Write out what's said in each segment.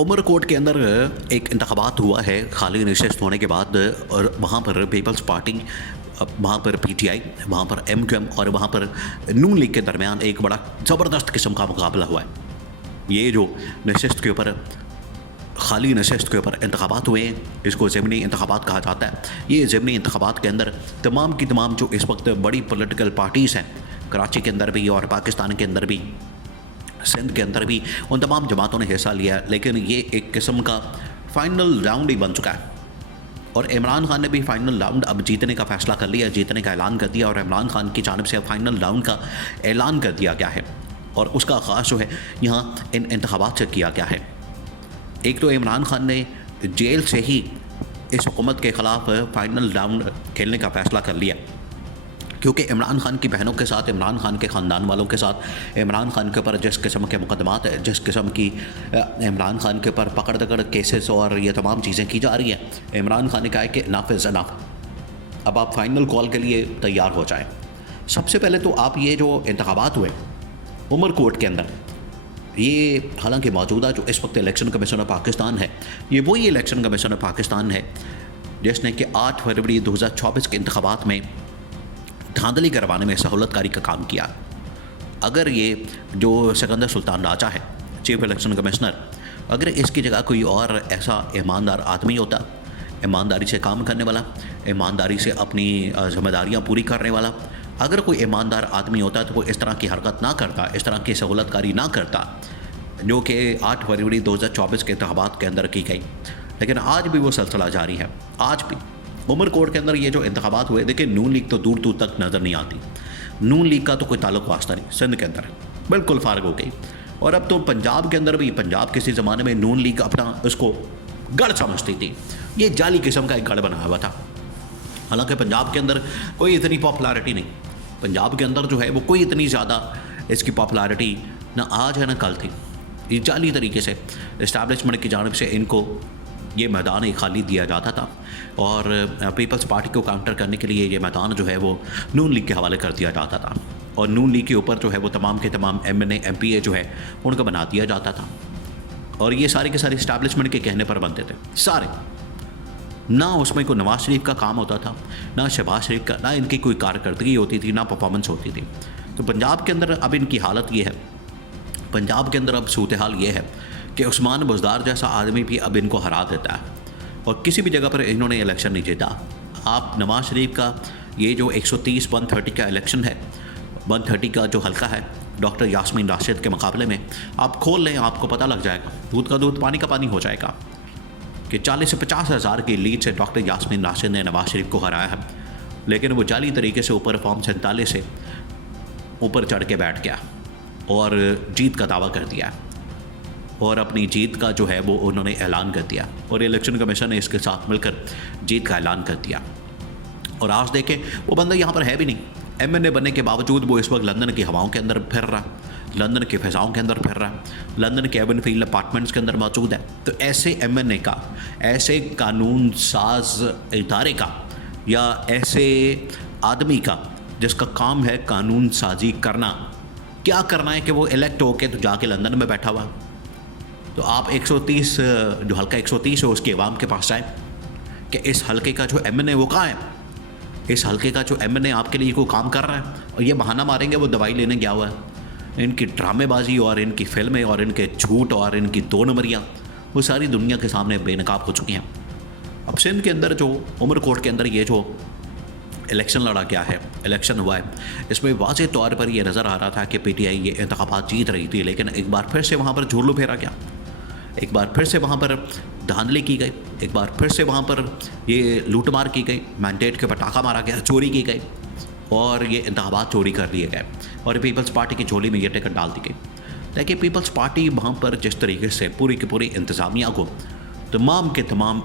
उमरकोट के अंदर एक इंतख़ाबात हुआ है खाली नशिस्त होने के बाद और वहाँ पर पीपल्स पार्टी, वहाँ पर पीटीआई, वहाँ पर एमक्यूएम और वहाँ पर नून लीग के दरमियान एक बड़ा ज़बरदस्त किस्म का मुकाबला हुआ है। ये जो नशिस्त के ऊपर खाली नशिस्त के ऊपर इंतख़ाबात हुए हैं, इसको ज़िमनी इंतख़ाबात कहा जाता है। ये ज़िमनी इंतख़ाबात के अंदर तमाम की तमाम जो इस वक्त बड़ी पॉलिटिकल पार्टीज़ हैं, कराची के अंदर भी और पाकिस्तान के अंदर भी, सिंध के अंदर भी, उन तमाम जमातों ने हिस्सा लिया है। लेकिन ये एक किस्म का फ़ाइनल राउंड ही बन चुका है और इमरान खान ने भी फ़ाइनल राउंड अब जीतने का फ़ैसला कर लिया, जीतने का ऐलान कर दिया और इमरान खान की जानिब से अब फ़ाइनल राउंड का ऐलान कर दिया गया है और उसका आगाज़ जो है यहाँ इन इंतख़ाबात से किया गया है। एक तो इमरान खान ने जेल से ही इस हुकूमत के ख़िलाफ़ फ़ाइनल राउंड खेलने का फ़ैसला कर लिया, क्योंकि इमरान खान की बहनों के साथ, इमरान खान के ख़ानदान वालों के साथ, इमरान खान के ऊपर जिस किस्म के मुकदमात है, जिस किस्म की इमरान खान के ऊपर पकड़ दकड़ केसेस और ये तमाम चीज़ें की जा रही हैं, इमरान खान ने कहा है कि इनफ इज़ इनफ, अब आप फ़ाइनल कॉल के लिए तैयार हो जाएँ। सबसे पहले तो आप ये जो इंतख़ाबात हुए उमरकोट के अंदर, ये हालांकि मौजूदा जो इस वक्त इलेक्शन कमीशन ऑफ पाकिस्तान है, ये वही इलेक्शन कमीशन ऑफ पाकिस्तान है जिसने कि 8 फरवरी 2024 के इंतख़ाबात में धांधली करवाने में सहूलतकारी का काम किया। अगर ये जो सिकंदर सुल्तान राजा है, चीफ इलेक्शन कमिश्नर, अगर इसकी जगह कोई और ऐसा ईमानदार आदमी होता, ईमानदारी से काम करने वाला, ईमानदारी से अपनी जिम्मेदारियाँ पूरी करने वाला, अगर कोई ईमानदार आदमी होता तो वो इस तरह की हरकत ना करता, इस तरह की सहूलतकारी ना करता जो कि 8 फरवरी 2024 के इंतख़ाबात के अंदर की गई। लेकिन आज भी वो सिलसिला जारी है। आज भी उमरकोट के अंदर ये जो इंतख़ाबात हुए, देखिए नून लीग तो दूर दूर तक नज़र नहीं आती, नून लीग का तो कोई ताल्लुक वास्ता नहीं, सिंध के अंदर बिल्कुल फ़ारग हो गई। और अब तो पंजाब के अंदर भी, पंजाब किसी ज़माने में नून लीग अपना उसको गढ़ समझती थी, ये जाली किस्म का एक गढ़ बनाया हुआ था। हालांकि पंजाब के अंदर कोई इतनी पॉपुलैरिटी नहीं, पंजाब के अंदर जो है वो कोई इतनी ज़्यादा इसकी पॉपुलैरिटी ना आज है ना कल थी। ये जाली तरीके से इस्टेब्लिशमेंट की जानिब से इनको ये मैदान ही खाली दिया जाता था और पीपल्स पार्टी को काउंटर करने के लिए ये मैदान जो है वो नून लीग के हवाले कर दिया जाता था और नून लीग के ऊपर जो है वो तमाम के तमाम MNA MPA जो है उनका बना दिया जाता था और ये सारे के सारे इस्टेब्लिशमेंट के कहने पर बनते थे सारे। ना उसमें कोई नवाज शरीफ का काम होता था, ना शहबाज शरीफ का, ना इनकी कोई कारकर्दगी होती थी, ना परफॉर्मेंस होती थी। तो पंजाब के अंदर अब इनकी हालत ये है, पंजाब के अंदर अब सूरत हाल ये है कि उस्मान बुज़दार जैसा आदमी भी अब इनको हरा देता है और किसी भी जगह पर इन्होंने इलेक्शन नहीं जीता। आप नवाज शरीफ का ये जो 130-130 का इलेक्शन है, 130 का जो हल्का है डॉक्टर यास्मीन राशिद के मुकाबले में, आप खोल लें, आपको पता लग जाएगा, दूध का दूध पानी का पानी हो जाएगा कि 40 से 50 हज़ार की लीड से डॉक्टर यास्मीन राशिद ने नवाज शरीफ को हराया है। लेकिन वो जाली तरीके से ऊपर फॉर्म 47 से ऊपर चढ़ के बैठ गया और जीत का दावा कर दिया और अपनी जीत का जो है वो उन्होंने ऐलान कर दिया और इलेक्शन कमीशन ने इसके साथ मिलकर जीत का ऐलान कर दिया। और आज देखें वो बंदा यहाँ पर है भी नहीं, MNA बनने के बावजूद वो इस वक्त लंदन की हवाओं के अंदर फिर रहा, लंदन की फ़िज़ाओं के अंदर फिर रहा है, लंदन के एवनफील्ड अपार्टमेंट्स के अंदर मौजूद है। तो ऐसे MNA का, ऐसे कानून साज इदारे का या ऐसे आदमी का जिसका काम है कानून साजी करना, क्या करना है कि वो इलेक्ट होके तो जाके लंदन में बैठा हुआ। तो आप 130 जो हल्का 130 है उसके अवाम के पास जाए कि इस हल्के का जो MNA वो कहाँ है, इस हल्के का जो MNA आपके लिए कोई काम कर रहा है और ये बहाना मारेंगे वो दवाई लेने गया हुआ है। इनकी ड्रामेबाजी और इनकी फिल्में और इनके झूठ और इनकी 2 नंबरियाँ वो सारी दुनिया के सामने बेनकाब हो चुकी हैं। अब सिंध के अंदर जो उमरकोट के अंदर ये जो इलेक्शन लड़ा गया है, इलेक्शन हुआ है, इसमें वाज़े तौर पर यह नज़र आ रहा था कि PTI ये इंतख़ाबात जीत रही थी, लेकिन एक बार फिर से वहाँ पर झूलो फेरा गया, एक बार फिर से वहाँ पर धांधली की गई, एक बार फिर से वहाँ पर ये लूटमार की गई, मैंडेट के पटाखा मारा गया, चोरी की गई और ये इंतख़ाबात चोरी कर लिए गए और पीपल्स पार्टी की झोली में ये टिकट डाल दी गई। देखिए पीपल्स पार्टी वहाँ पर जिस तरीके से पूरी की पूरी इंतज़ामिया को, तमाम के तमाम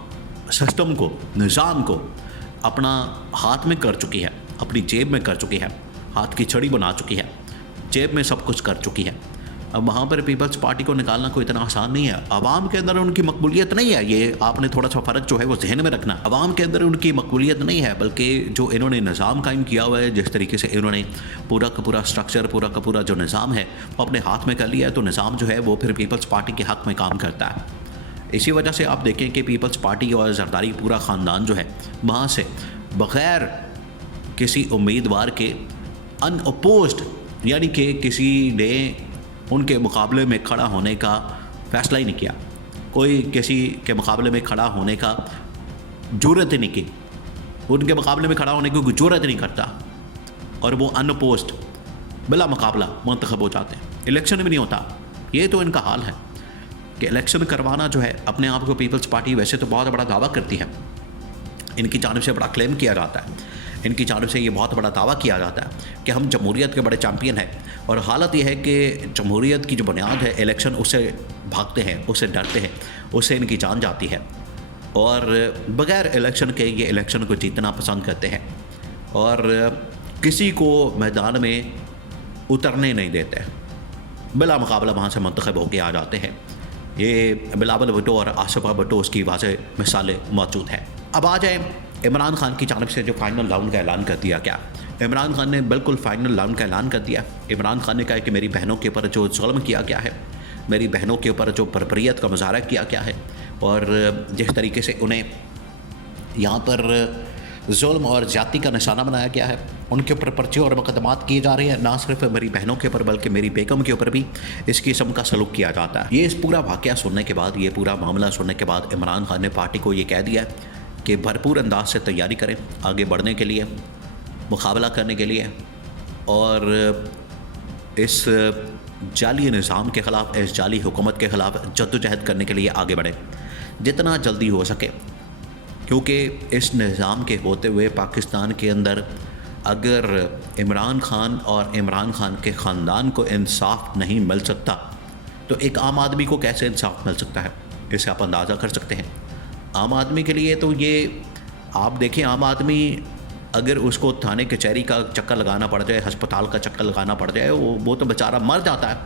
सिस्टम को, निज़ाम को अपना हाथ में कर चुकी है, अपनी जेब में कर चुकी है, हाथ की छड़ी बना चुकी है, जेब में सब कुछ कर चुकी है। अब वहाँ पर पीपल्स पार्टी को निकालना कोई इतना आसान नहीं है। अवाम के अंदर उनकी मकबूलियत नहीं है, ये आपने थोड़ा सा फ़र्क जो है वो जहन में रखना। अवाम के अंदर उनकी मकबूलियत नहीं है, बल्कि जो इन्होंने निज़ाम कायम किया हुआ है, जिस तरीके से इन्होंने पूरा का पूरा स्ट्रक्चर, पूरा का पूरा जो निज़ाम है वो अपने हाथ में कर लिया है, तो निज़ाम जो है वो फिर पीपल्स पार्टी के हक़ में काम करता है। इसी वजह से आप देखें कि पीपल्स पार्टी और जरदारी पूरा ख़ानदान जो है वहाँ से बग़ैर किसी उम्मीदवार के अनअपोज्ड, यानी कि किसी ने उनके मुकाबले में खड़ा होने का फ़ैसला ही नहीं किया, कोई किसी के मुकाबले में खड़ा होने का जुर्रत ही नहीं की, उनके मुकाबले में खड़ा होने की कोई जुर्रत नहीं करता और वो अनअपोज्ड बिला मुकाबला मुंतखब हो जाते हैं, इलेक्शन भी नहीं होता। ये तो इनका हाल है कि इलेक्शन करवाना जो है, अपने आप को पीपल्स पार्टी वैसे तो बहुत बड़ा दावा करती है, इनकी जानिब से बड़ा क्लेम किया जाता है, इनकी जानिब से ये बहुत बड़ा दावा किया जाता है कि हम जमहूरियत के बड़े चैम्पियन हैं। और हालत ये है कि जमहूरियत की जो बुनियाद है इलेक्शन, उससे भागते हैं, उससे डरते हैं, उससे इनकी जान जाती है और बग़ैर इलेक्शन के ये इलेक्शन को जीतना पसंद करते हैं और किसी को मैदान में उतरने नहीं देते, बिला मुकाबला वहाँ से मुंतखब होकर आ जाते हैं। ये बिलावल भुट्टो और आसिफा भुट्टो उसकी वाज़ेह मिसालें मौजूद हैं। अब आ जाए इमरान खान की जानिब से जो फाइनल राउंड का ऐलान कर दिया गया। इमरान खान ने बिल्कुल फाइनल राउंड का ऐलान कर दिया। इमरान खान ने कहा कि मेरी बहनों के ऊपर जो जुल्म किया गया है, मेरी बहनों के ऊपर जो बर्बरियत का मुजाहरा किया गया है और जिस तरीके से उन्हें यहाँ पर जुल्म और ज़्यादती का निशाना बनाया गया है, उनके ऊपर पर्चे और मुकदमात किए जा रहे हैं, ना सिर्फ मेरी बहनों के ऊपर बल्कि मेरी बेगम के ऊपर भी इस किस्म का सलूक किया जाता है। ये इस पूरा वाक़या सुनने के बाद, ये पूरा मामला सुनने के बाद इमरान खान ने पार्टी को ये कह दिया कि भरपूर अंदाज से तैयारी करें आगे बढ़ने के लिए, मुकाबला करने के लिए और इस जाली निज़ाम के ख़िलाफ़, इस जाली हुकूमत के ख़िलाफ़ जद्दोजहद करने के लिए आगे बढ़ें जितना जल्दी हो सके, क्योंकि इस निज़ाम के होते हुए पाकिस्तान के अंदर अगर इमरान खान और इमरान खान के ख़ानदान को इंसाफ नहीं मिल सकता तो एक आम आदमी को कैसे इंसाफ मिल सकता है, इसे आप अंदाज़ा कर सकते हैं। आम आदमी के लिए तो ये आप देखें, आम आदमी अगर उसको थाने कचहरी का चक्कर लगाना पड़ जाए, अस्पताल का चक्कर लगाना पड़ जाए, वो तो बेचारा मर जाता है,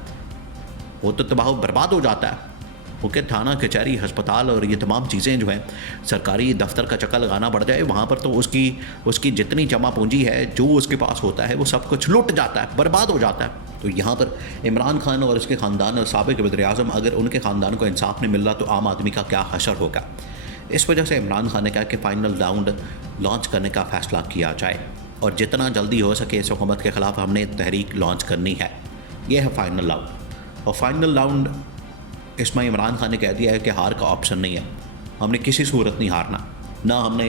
वो तो तबाह बर्बाद हो जाता है। ओके, थाना कचहरी अस्पताल और ये तमाम चीज़ें जो हैं, सरकारी दफ्तर का चक्कर लगाना पड़ जाए, वहाँ पर तो उसकी जितनी जमा पूंजी है, जो उसके पास होता है, वो सब कुछ लुट जाता है, बर्बाद हो जाता है। तो यहाँ पर इमरान खान और उसके ख़ानदान और साबिक़ वज़ीर-ए-आज़म, अगर उनके ख़ानदान को इंसाफ नहीं मिल रहा तो आम आदमी का क्या हशर होगा। इस वजह से इमरान खान ने कहा कि फ़ाइनल राउंड लॉन्च करने का फ़ैसला किया जाए और जितना जल्दी हो सके इस हुकूमत के ख़िलाफ़ हमने तहरीक लॉन्च करनी है। यह है फ़ाइनल राउंड। और फाइनल राउंड इसमें इमरान खान ने कह दिया है कि हार का ऑप्शन नहीं है, हमने किसी सूरत नहीं हारना, ना हमने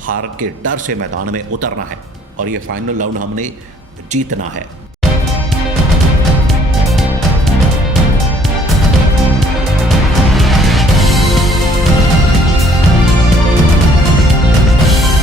हार के डर से मैदान में उतरना है और ये फाइनल राउंड हमने जीतना है।